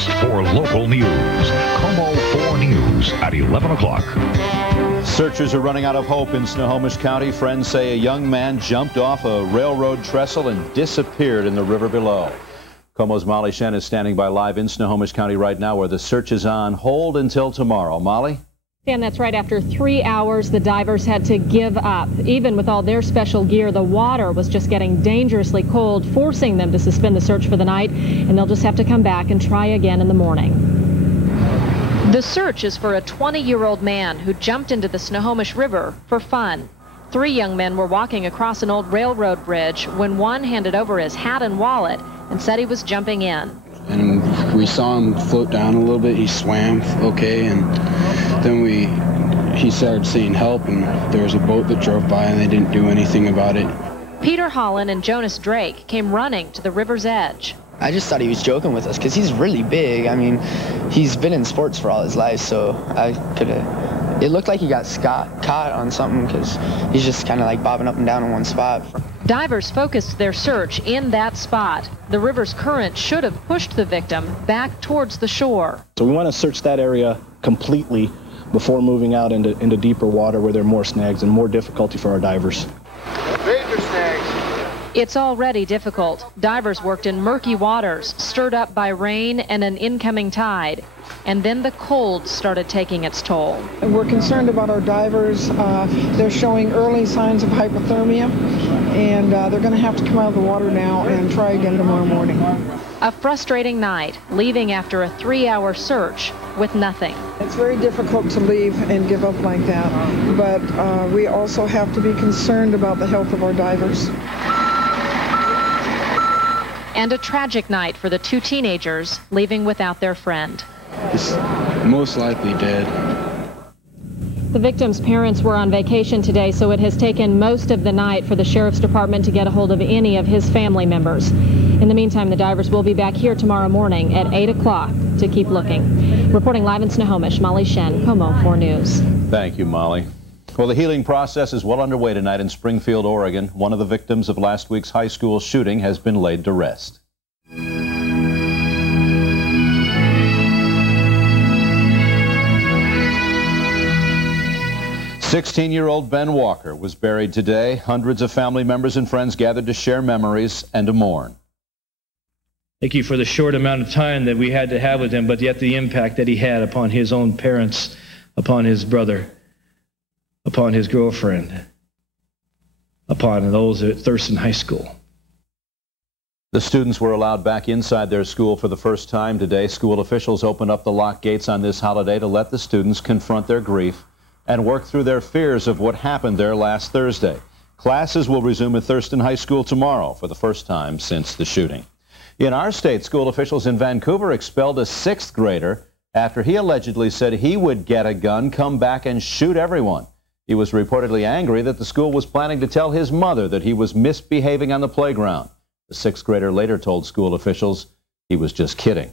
source for local news. KOMO 4 News at 11 o'clock. Searchers are running out of hope in Snohomish County. Friends say a young man jumped off a railroad trestle and disappeared in the river below. KOMO's Molly Shen is standing by live in Snohomish County right now, where the search is on hold until tomorrow. Molly? And that's right. After 3 hours, the divers had to give up. Even with all their special gear, the water was just getting dangerously cold, forcing them to suspend the search for the night, and they'll just have to come back and try again in the morning. The search is for a 20-year-old man who jumped into the Snohomish River for fun. 3 young men were walking across an old railroad bridge when one handed over his hat and wallet and said he was jumping in. And we saw him float down a little bit. He swam okay, and then he started saying help, and there was a boat that drove by and they didn't do anything about it. Peter Holland and Jonas Drake came running to the river's edge. I just thought he was joking with us because he's really big. I mean, he's been in sports for all his life, so it looked like he got caught on something because he's just kind of like bobbing up and down in one spot. Divers focused their search in that spot. The river's current should have pushed the victim back towards the shore. So we want to search that area completely before moving out into deeper water where there are more snags and more difficulty for our divers. Major snags. It's already difficult. Divers worked in murky waters, stirred up by rain and an incoming tide. And then the cold started taking its toll. We're concerned about our divers. They're showing early signs of hypothermia, and they're going to have to come out of the water now and try again tomorrow morning. A frustrating night, leaving after a 3-hour search with nothing. It's very difficult to leave and give up like that, but we also have to be concerned about the health of our divers. And a tragic night for the 2 teenagers leaving without their friend. He's most likely dead. The victim's parents were on vacation today, so it has taken most of the night for the sheriff's department to get a hold of any of his family members. In the meantime, the divers will be back here tomorrow morning at 8 o'clock to keep looking. Reporting live in Snohomish, Molly Shen, KOMO 4 News. Thank you, Molly. Well, the healing process is well underway tonight in Springfield, Oregon. One of the victims of last week's high school shooting has been laid to rest. 16-year-old Ben Walker was buried today. Hundreds of family members and friends gathered to share memories and to mourn. Thank you for the short amount of time that we had to have with him, but yet the impact that he had upon his own parents, upon his brother, upon his girlfriend, upon those at Thurston High School. The students were allowed back inside their school for the first time today. School officials opened up the locked gates on this holiday to let the students confront their grief and work through their fears of what happened there last Thursday. Classes will resume at Thurston High School tomorrow for the first time since the shooting. In our state, school officials in Vancouver expelled a 6th grader after he allegedly said he would get a gun, come back and shoot everyone. He was reportedly angry that the school was planning to tell his mother that he was misbehaving on the playground. The 6th grader later told school officials he was just kidding.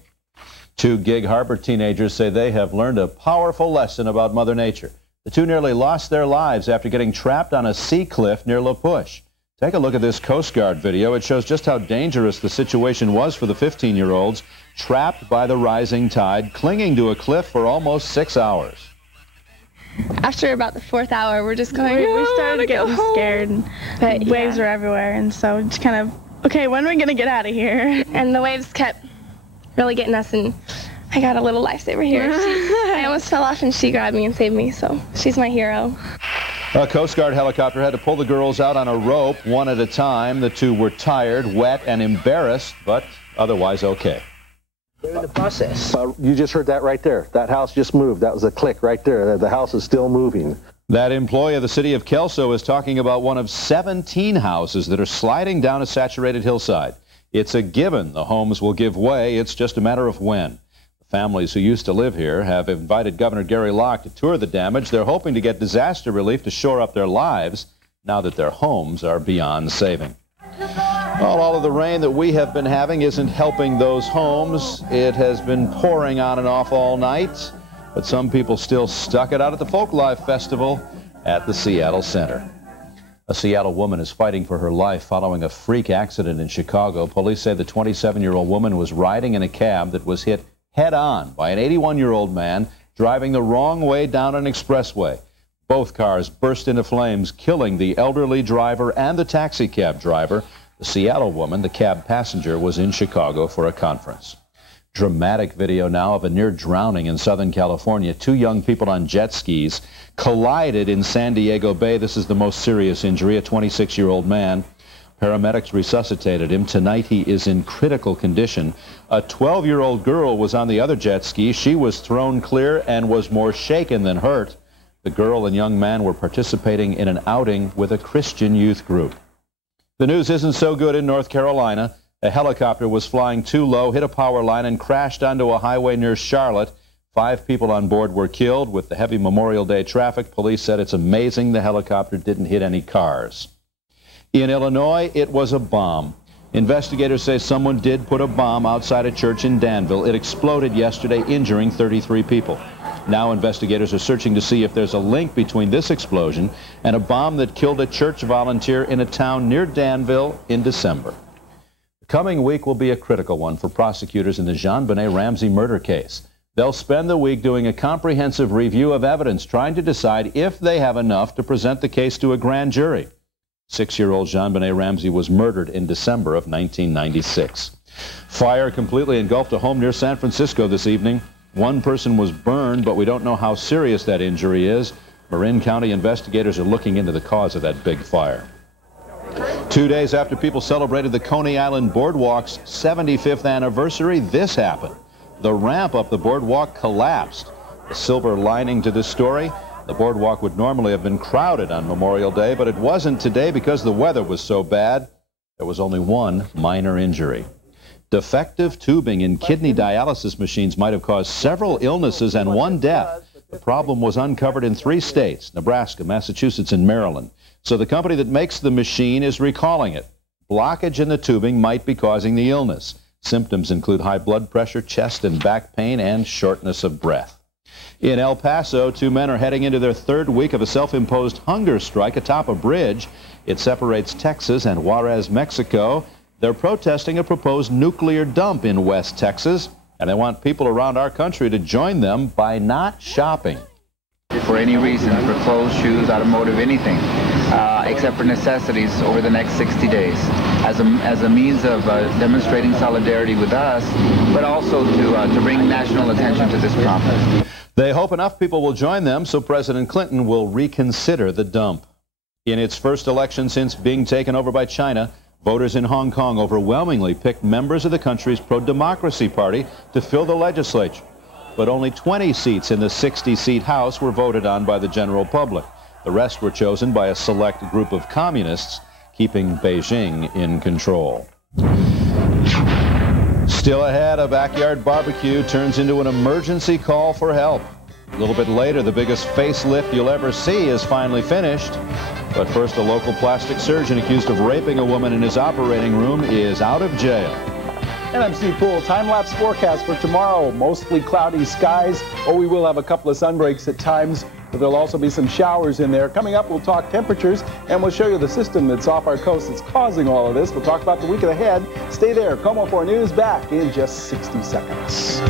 2 Gig Harbor teenagers say they have learned a powerful lesson about Mother Nature. The 2 nearly lost their lives after getting trapped on a sea cliff near La Push. Take a look at this Coast Guard video. It shows just how dangerous the situation was for the 15-year-olds, trapped by the rising tide, clinging to a cliff for almost 6 hours. After about the 4th hour, we're just going, we started getting scared. But waves were everywhere, and so just kind of, okay, when are we going to get out of here? And the waves kept really getting us, and I got a little lifesaver here. I almost fell off, and she grabbed me and saved me, so she's my hero. A Coast Guard helicopter had to pull the girls out on a rope, one at a time. The 2 were tired, wet, and embarrassed, but otherwise okay. They're in the process. You just heard that right there. That house just moved. That was a click right there. The house is still moving. That employee of the city of Kelso is talking about one of 17 houses that are sliding down a saturated hillside. It's a given the homes will give way. It's just a matter of when. Families who used to live here have invited Governor Gary Locke to tour the damage. They're hoping to get disaster relief to shore up their lives now that their homes are beyond saving. Well, all of the rain that we have been having isn't helping those homes. It has been pouring on and off all night, but some people still stuck it out at the Folklife Festival at the Seattle Center. A Seattle woman is fighting for her life following a freak accident in Chicago. Police say the 27-year-old woman was riding in a cab that was hit head-on by an 81-year-old man driving the wrong way down an expressway. Both cars burst into flames, killing the elderly driver and the taxi cab driver. The Seattle woman, the cab passenger, was in Chicago for a conference. Dramatic video now of a near drowning in Southern California. Two young people on jet skis collided in San Diego Bay. This is the most serious injury, a 26-year-old man. Paramedics resuscitated him. Tonight he is in critical condition. A 12-year-old girl was on the other jet ski. She was thrown clear and was more shaken than hurt. The girl and young man were participating in an outing with a Christian youth group. The news isn't so good in North Carolina. A helicopter was flying too low, hit a power line, and crashed onto a highway near Charlotte. 5 people on board were killed. With the heavy Memorial Day traffic, police said it's amazing the helicopter didn't hit any cars. In Illinois, it was a bomb. Investigators say someone did put a bomb outside a church in Danville. It exploded yesterday, injuring 33 people. Now investigators are searching to see if there's a link between this explosion and a bomb that killed a church volunteer in a town near Danville in December. The coming week will be a critical one for prosecutors in the JonBenet Ramsey murder case. They'll spend the week doing a comprehensive review of evidence, trying to decide if they have enough to present the case to a grand jury. 6-year-old JonBenet Ramsey was murdered in December of 1996. Fire completely engulfed a home near San Francisco this evening. One person was burned, but we don't know how serious that injury is. Marin County investigators are looking into the cause of that big fire. 2 days after people celebrated the Coney Island Boardwalk's 75th anniversary, this happened. The ramp up the boardwalk collapsed. The silver lining to this story: the boardwalk would normally have been crowded on Memorial Day, but it wasn't today because the weather was so bad. There was only one minor injury. Defective tubing in kidney dialysis machines might have caused several illnesses and one death. The problem was uncovered in 3 states, Nebraska, Massachusetts, and Maryland. So the company that makes the machine is recalling it. Blockage in the tubing might be causing the illness. Symptoms include high blood pressure, chest and back pain, and shortness of breath. In El Paso, 2 men are heading into their 3rd week of a self-imposed hunger strike atop a bridge. It separates Texas and Juarez, Mexico. They're protesting a proposed nuclear dump in West Texas, and they want people around our country to join them by not shopping. For any reason, for clothes, shoes, automotive, anything, except for necessities over the next 60 days, as a means of demonstrating solidarity with us, but also to bring national attention to this problem. They hope enough people will join them so President Clinton will reconsider the dump. In its first election since being taken over by China, voters in Hong Kong overwhelmingly picked members of the country's pro-democracy party to fill the legislature. But only 20 seats in the 60-seat House were voted on by the general public. The rest were chosen by a select group of communists, keeping Beijing in control. Still ahead, a backyard barbecue turns into an emergency call for help. A little bit later, the biggest facelift you'll ever see is finally finished. But first, a local plastic surgeon accused of raping a woman in his operating room is out of jail. And I'm Steve Poole. Time-lapse forecast for tomorrow. Mostly cloudy skies, or we will have a couple of sun breaks at times, but there'll also be some showers in there. Coming up, we'll talk temperatures, and we'll show you the system that's off our coast that's causing all of this. We'll talk about the week ahead. Stay there. KOMO 4 News back in just 60 seconds.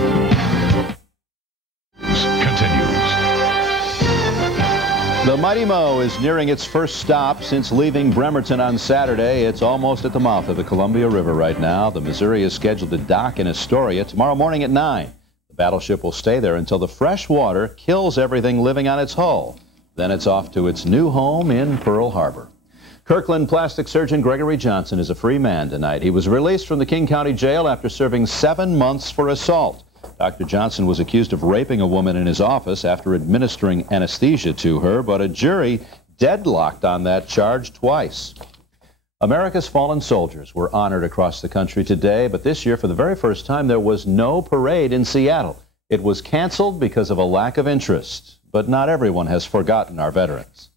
The Mighty Mo is nearing its first stop since leaving Bremerton on Saturday. It's almost at the mouth of the Columbia River right now. The Missouri is scheduled to dock in Astoria tomorrow morning at 9. The battleship will stay there until the fresh water kills everything living on its hull. Then it's off to its new home in Pearl Harbor. Kirkland plastic surgeon Gregory Johnson is a free man tonight. He was released from the King County Jail after serving 7 months for assault. Dr. Johnson was accused of raping a woman in his office after administering anesthesia to her, but a jury deadlocked on that charge twice. America's fallen soldiers were honored across the country today, but this year, for the very first time, there was no parade in Seattle. It was canceled because of a lack of interest, but not everyone has forgotten our veterans.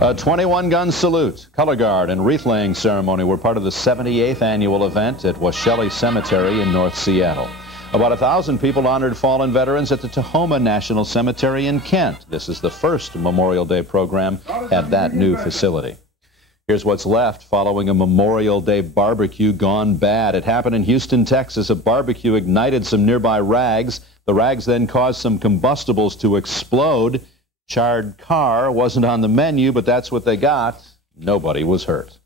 A 21-gun salute, color guard, and wreath-laying ceremony were part of the 78th annual event at Washelli Cemetery in North Seattle. About 1,000 people honored fallen veterans at the Tahoma National Cemetery in Kent. This is the first Memorial Day program at that new facility. Here's what's left following a Memorial Day barbecue gone bad. It happened in Houston, Texas. A barbecue ignited some nearby rags. The rags then caused some combustibles to explode. Charred car wasn't on the menu, but that's what they got. Nobody was hurt.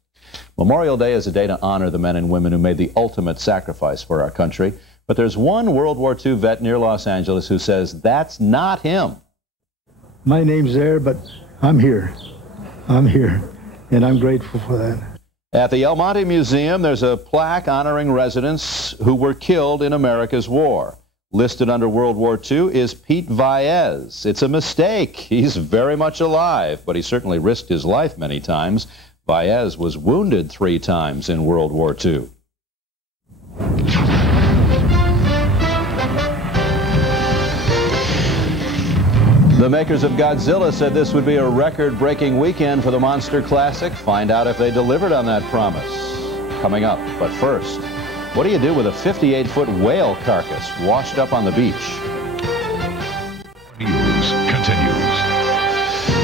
Memorial Day is a day to honor the men and women who made the ultimate sacrifice for our country. But there's one World War II vet near Los Angeles who says that's not him. My name's there, but I'm here. I'm here. And I'm grateful for that. At the El Monte Museum, there's a plaque honoring residents who were killed in America's war. Listed under World War II is Pete Vaez. It's a mistake. He's very much alive, but he certainly risked his life many times. Vaez was wounded 3 times in World War II. The makers of Godzilla said this would be a record-breaking weekend for the Monster Classic. Find out if they delivered on that promise. Coming up, but first, what do you do with a 58-foot whale carcass washed up on the beach? News continues.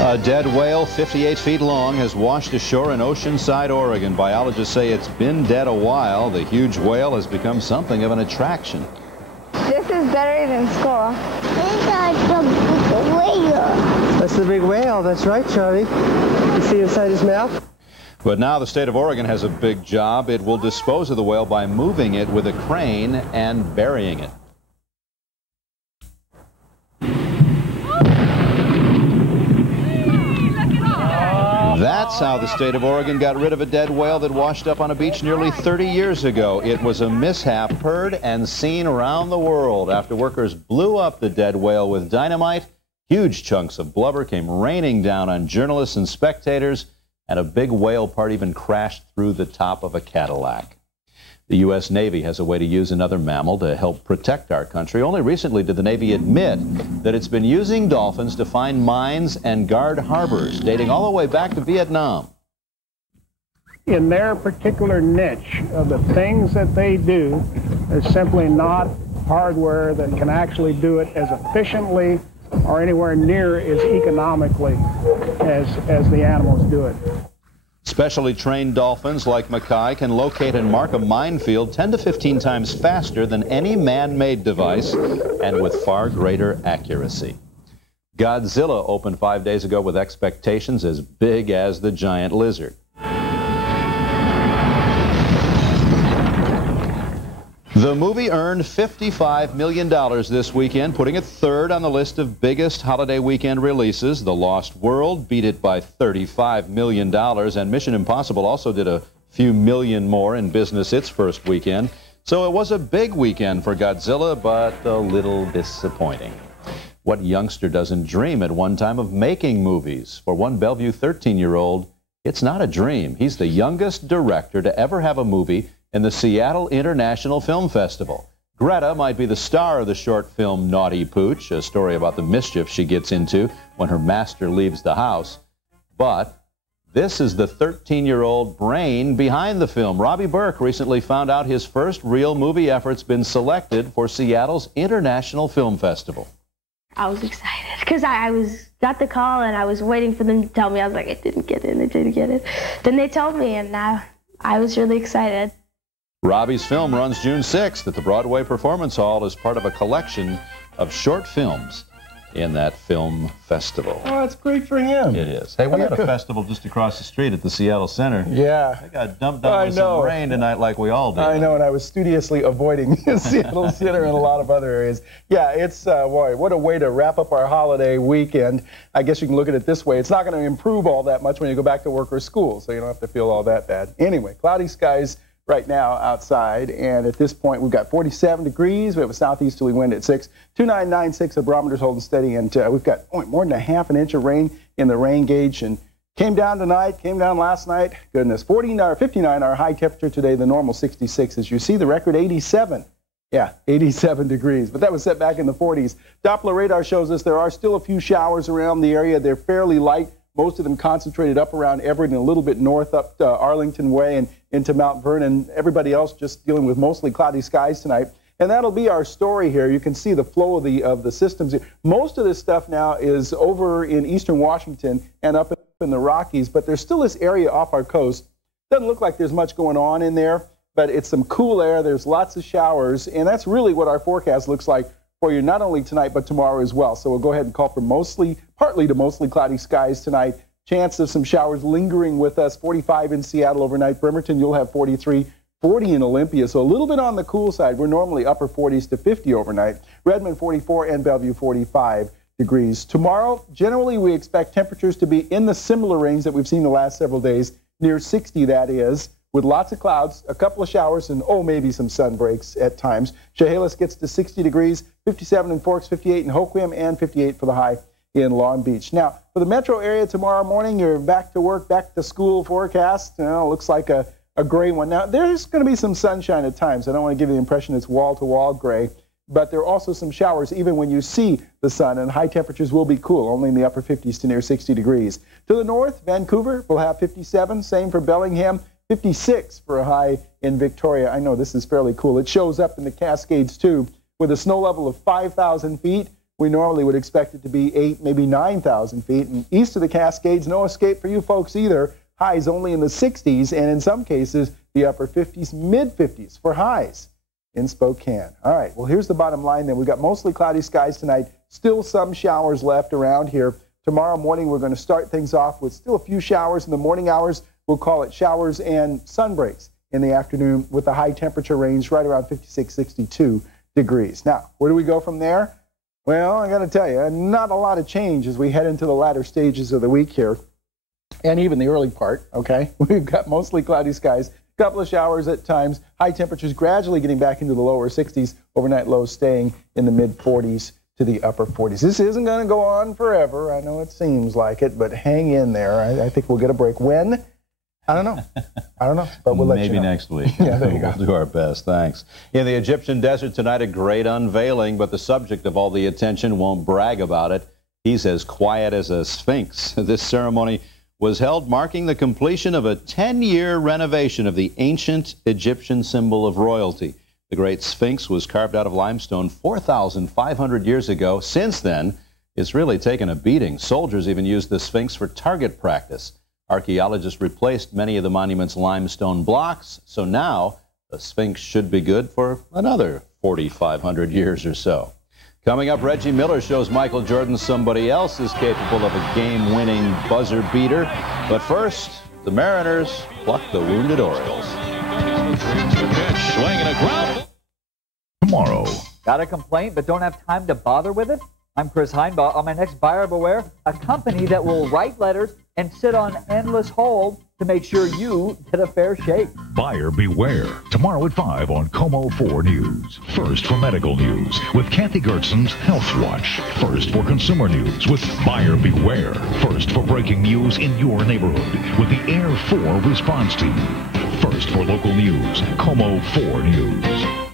A dead whale 58 feet long has washed ashore in Oceanside, Oregon. Biologists say it's been dead a while. The huge whale has become something of an attraction. This is better than school. That's the big whale. That's right, Charlie. You see inside his mouth? But now the state of Oregon has a big job. It will dispose of the whale by moving it with a crane and burying it. That's how the state of Oregon got rid of a dead whale that washed up on a beach nearly 30 years ago. It was a mishap heard and seen around the world. After workers blew up the dead whale with dynamite, huge chunks of blubber came raining down on journalists and spectators, and a big whale part even crashed through the top of a Cadillac. The U.S. Navy has a way to use another mammal to help protect our country. Only recently did the Navy admit that it's been using dolphins to find mines and guard harbors, dating all the way back to Vietnam. In their particular niche of the things that they do, there's simply not hardware that can actually do it as efficiently or anywhere near as economically as the animals do it. Specially trained dolphins like Mackay can locate and mark a minefield 10 to 15 times faster than any man-made device and with far greater accuracy. Godzilla opened 5 days ago with expectations as big as the giant lizard. The movie earned $55 million this weekend, putting it third on the list of biggest holiday weekend releases. The Lost World beat it by $35 million, and Mission Impossible also did a few million more in business its first weekend. So it was a big weekend for Godzilla, but a little disappointing. What youngster doesn't dream at one time of making movies? For one Bellevue 13-year-old, it's not a dream. He's the youngest director to ever have a movie in the Seattle International Film Festival. Greta might be the star of the short film Naughty Pooch, a story about the mischief she gets into when her master leaves the house. But this is the 13-year-old brain behind the film. Robbie Burke recently found out his first real movie effort's been selected for Seattle's International Film Festival. I was excited because I got the call and I was waiting for them to tell me. I was like, I didn't get it, I didn't get it. Then they told me, and now I was really excited. Robbie's film runs June 6th at the Broadway Performance Hall as part of a collection of short films in that film festival. Oh, that's great for him. It is. Hey, we had a festival just across the street at the Seattle Center. Yeah. I got dumped on with some rain tonight like we all did. I know, and I was studiously avoiding Seattle Center and a lot of other areas. Yeah, it's, boy, what a way to wrap up our holiday weekend. I guess you can look at it this way. It's not going to improve all that much when you go back to work or school, so you don't have to feel all that bad. Anyway, cloudy skies right now outside, and at this point we've got 47 degrees. We have a southeasterly wind at 6. 2996, the barometer's holding steady, and we've got more than a half an inch of rain in the rain gauge, and came down tonight, came down last night. Goodness, 59 our high temperature today, the normal 66. As you see, the record 87. Yeah, 87 degrees, but that was set back in the 40s. Doppler radar shows us there are still a few showers around the area. They're fairly light. Most of them concentrated up around Everett and a little bit north up to Arlington Way and into Mount Vernon. Everybody else just dealing with mostly cloudy skies tonight. And that'll be our story here. You can see the flow of the systems. Most of this stuff now is over in eastern Washington and up in the Rockies, but there's still this area off our coast. Doesn't look like there's much going on in there, but it's some cool air. There's lots of showers, and that's really what our forecast looks like for you, not only tonight but tomorrow as well. So we'll go ahead and call for partly to mostly cloudy skies tonight. Chance of some showers lingering with us. 45 in Seattle overnight. Bremerton, you'll have 43. 40 in Olympia, so a little bit on the cool side. We're normally upper 40s to 50 overnight. Redmond 44 and Bellevue 45 degrees. Tomorrow, generally we expect temperatures to be in the similar range that we've seen the last several days, near 60 that is, with lots of clouds, a couple of showers, and maybe some sun breaks at times. Chehalis gets to 60 degrees, 57 in Forks, 58 in Hoquiam, and 58 for the high in Long Beach. Now, for the metro area tomorrow morning, you're back to work, back to school forecast. Looks like a gray one. Now, there's going to be some sunshine at times. I don't want to give you the impression it's wall-to-wall gray, but there are also some showers even when you see the sun, and high temperatures will be cool, only in the upper 50s to near 60 degrees. To the north, Vancouver will have 57, same for Bellingham, 56 for a high in Victoria. I know this is fairly cool. It shows up in the Cascades, too, with a snow level of 5,000 feet. We normally would expect it to be 8, maybe 9,000 feet. And east of the Cascades, no escape for you folks either. Highs only in the 60s, and in some cases, the upper 50s, mid-50s for highs in Spokane. All right, well, here's the bottom line then. We've got mostly cloudy skies tonight, still some showers left around here. Tomorrow morning, we're going to start things off with still a few showers in the morning hours. We'll call it showers and sun breaks in the afternoon with the high temperature range right around 56, 62 degrees. Now, where do we go from there? Well, I got to tell you, not a lot of change as we head into the latter stages of the week here. And even the early part, okay? We've got mostly cloudy skies, a couple of showers at times, high temperatures gradually getting back into the lower 60s, overnight lows staying in the mid-40s to the upper 40s. This isn't going to go on forever. I know it seems like it, but hang in there. I think we'll get a break. When? I don't know. But we'll let you know. Maybe next week. Yeah, there you go. We'll do our best. Thanks. In the Egyptian desert tonight, a great unveiling, but the subject of all the attention won't brag about it. He's as quiet as a sphinx. This ceremony was held marking the completion of a 10-year renovation of the ancient Egyptian symbol of royalty. The great Sphinx was carved out of limestone 4,500 years ago. Since then, it's really taken a beating. Soldiers even used the Sphinx for target practice. Archaeologists replaced many of the monument's limestone blocks, so now the Sphinx should be good for another 4,500 years or so. Coming up, Reggie Miller shows Michael Jordan somebody else is capable of a game-winning buzzer beater. But first, the Mariners pluck the wounded Orioles. Tomorrow. Got a complaint but don't have time to bother with it? I'm Chris Heinbaugh. On my next Buyer Beware, a company that will write letters and sit on endless hold to make sure you get a fair shake. Buyer Beware. Tomorrow at 5 on KOMO 4 News. First for medical news with Kathy Gertson's Health Watch. First for consumer news with Buyer Beware. First for breaking news in your neighborhood with the Air 4 response team. First for local news, KOMO 4 News.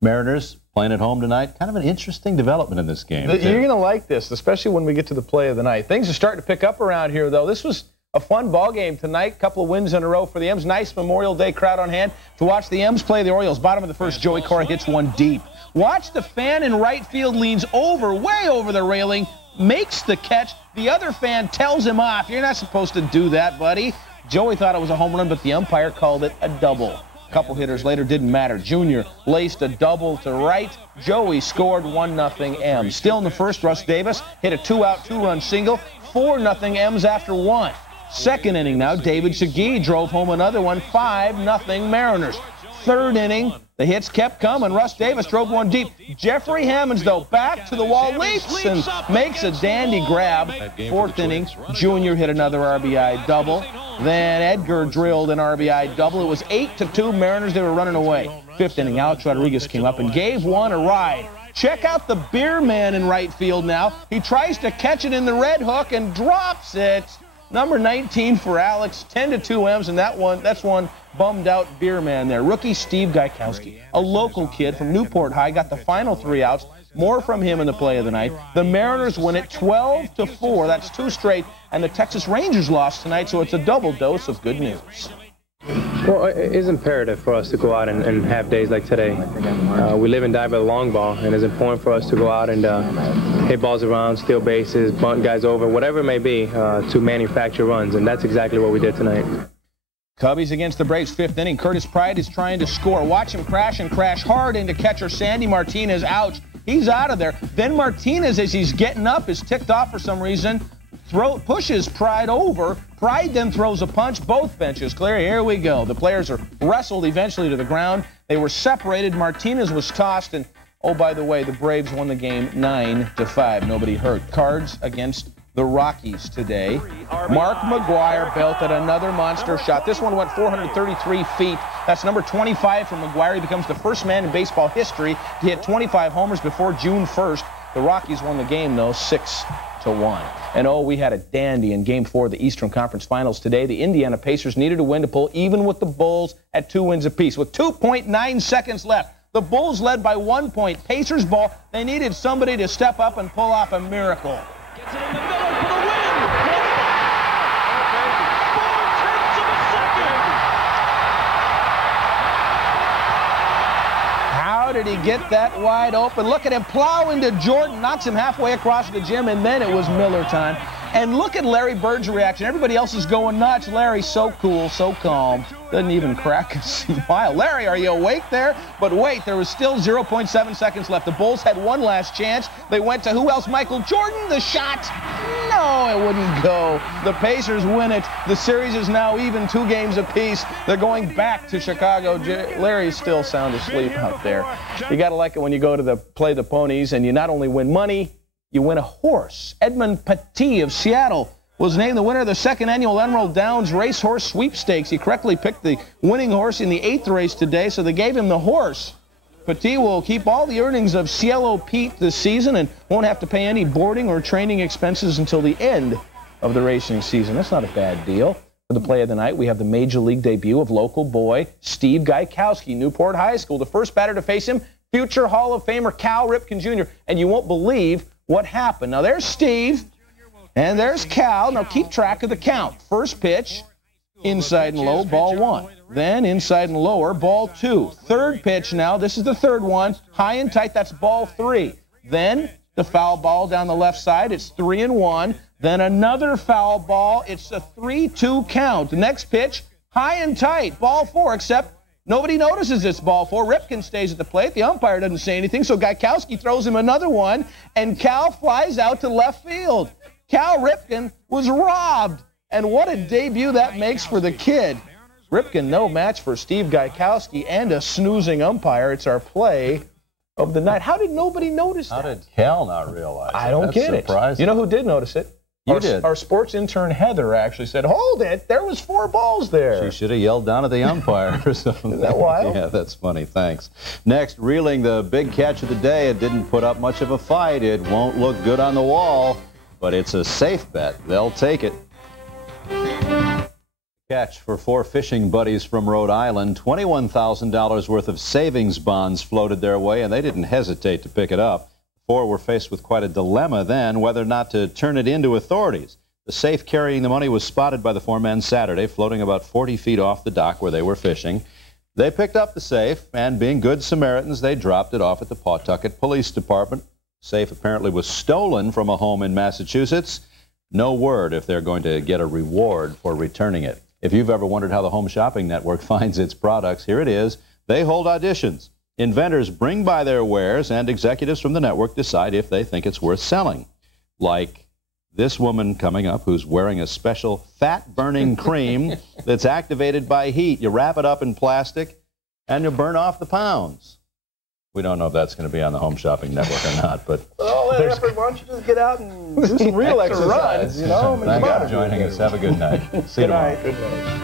Mariners playing at home tonight. Kind of an interesting development in this game. You're going to like this, especially when we get to the play of the night. Things are starting to pick up around here, though. This was a fun ball game tonight. Couple of wins in a row for the M's. Nice Memorial Day crowd on hand to watch the M's play the Orioles. Bottom of the first, Joey Cora hits one deep. Watch the fan in right field leans over, way over the railing, makes the catch. The other fan tells him off. You're not supposed to do that, buddy. Joey thought it was a home run, but the umpire called it a double. A couple hitters later, didn't matter. Junior laced a double to right. Joey scored 1-0 M's. Still in the first, Russ Davis hit a 2-out, 2-run single. 4-0 M's after one. Second inning now, David Segui drove home another one, 5-0 Mariners. Third inning, the hits kept coming. Russ Davis drove one deep. Jeffrey Hammonds, though, back to the wall, leaps and makes a dandy grab. Fourth inning, Junior hit another RBI double. Then Edgar drilled an RBI double. It was 8-2 Mariners. They were running away. Fifth inning, Alex Rodriguez came up and gave one a ride. Check out the beer man in right field now. He tries to catch it in the red hook and drops it. Number 19 for Alex, 10-2 M's, and that's one bummed out beer man there. Rookie Steve Gaikowski, a local kid from Newport High, got the final 3 outs. More from him in the play of the night. The Mariners win it 12-4. That's 2 straight, and the Texas Rangers lost tonight, so it's a double dose of good news. Well, it's imperative for us to go out and have days like today. We live and die by the long ball, and it's important for us to go out and hit balls around, steal bases, bunt guys over, whatever it may be, to manufacture runs, and that's exactly what we did tonight. Cubbies against the Braves, 5th inning. Curtis Pride is trying to score. Watch him crash and crash hard into catcher Sandy Martinez. Ouch. He's out of there. Then Martinez, as he's getting up, is ticked off for some reason. Pushes Pride over. Pride then throws a punch. Both benches clear. Here we go. The players are wrestled eventually to the ground. They were separated. Martinez was tossed. And, oh, by the way, the Braves won the game 9-5. Nobody hurt. Cards against the Rockies today. Mark McGwire belted another monster shot. This one went 433 feet. That's number 25 for McGwire. He becomes the first man in baseball history to hit 25 homers before June 1st. The Rockies won the game, though, 6-1. And, oh, we had a dandy in Game 4 of the Eastern Conference Finals today. The Indiana Pacers needed a win to pull even with the Bulls at 2 wins apiece. With 2.9 seconds left, the Bulls led by 1 point. Pacers ball. They needed somebody to step up and pull off a miracle. Gets it in the middle for the win. 4/10 of a second. How did he get that wide open? Look at him plow into Jordan, knocks him halfway across the gym, and then it was Miller time. And look at Larry Bird's reaction. Everybody else is going nuts. Larry's so cool, so calm. Doesn't even crack a smile. Larry, are you awake there? But wait, there was still 0.7 seconds left. The Bulls had one last chance. They went to who else? Michael Jordan. The shot. No, it wouldn't go. The Pacers win it. The series is now even 2 games apiece. They're going back to Chicago. Larry's still sound asleep out there. You got to like it when you go to play the Ponies, and you not only win money, you win a horse. Edmund Petit of Seattle was named the winner of the 2nd annual Emerald Downs Racehorse Sweepstakes. He correctly picked the winning horse in the 8th race today, so they gave him the horse. Petit will keep all the earnings of Cielo Pete this season and won't have to pay any boarding or training expenses until the end of the racing season. That's not a bad deal. For the play of the night, we have the Major League debut of local boy Steve Gaikowski, Newport High School. The first batter to face him, future Hall of Famer Cal Ripken Jr. And you won't believe what happened. Now there's Steve, and there's Cal. Now keep track of the count. First pitch, inside and low, ball 1. Then inside and lower, ball 2. Third pitch now, this is the third one, high and tight, that's ball 3. Then the foul ball down the left side, it's 3-1. Then another foul ball, it's a 3-2 count. The next pitch, high and tight, ball 4, except nobody notices it's ball 4. Ripken stays at the plate. The umpire doesn't say anything, so Gaikowski throws him another one, and Cal flies out to left field. Cal Ripken was robbed, and what a debut that makes for the kid. Ripken, no match for Steve Gaikowski and a snoozing umpire. It's our play of the night. How did nobody notice that? How did Cal not realize it? I don't get it. You know who did notice it? You did. Our sports intern Heather actually said, hold it, there was 4 balls there. She should have yelled down at the umpire or something. Isn't that wild? Yeah, that's funny. Thanks. Next, reeling the big catch of the day. It didn't put up much of a fight. It won't look good on the wall, but it's a safe bet. They'll take it. Catch for 4 fishing buddies from Rhode Island. $21,000 worth of savings bonds floated their way, and they didn't hesitate to pick it up. 4 were faced with quite a dilemma then, whether or not to turn it in to authorities. The safe carrying the money was spotted by the 4 men Saturday, floating about 40 feet off the dock where they were fishing. They picked up the safe, and being good Samaritans, they dropped it off at the Pawtucket Police Department. The safe apparently was stolen from a home in Massachusetts. No word if they're going to get a reward for returning it. If you've ever wondered how the Home Shopping Network finds its products, here it is. They hold auditions. Inventors bring by their wares, and executives from the network decide if they think it's worth selling. Like this woman coming up who's wearing a special fat-burning cream that's activated by heat. You wrap it up in plastic, and you burn off the pounds. We don't know if that's going to be on the Home Shopping Network or not, but all that effort, why don't you just get out and do some real exercise, you know? Thanks for joining us. Have a good night. See you tomorrow. Good night.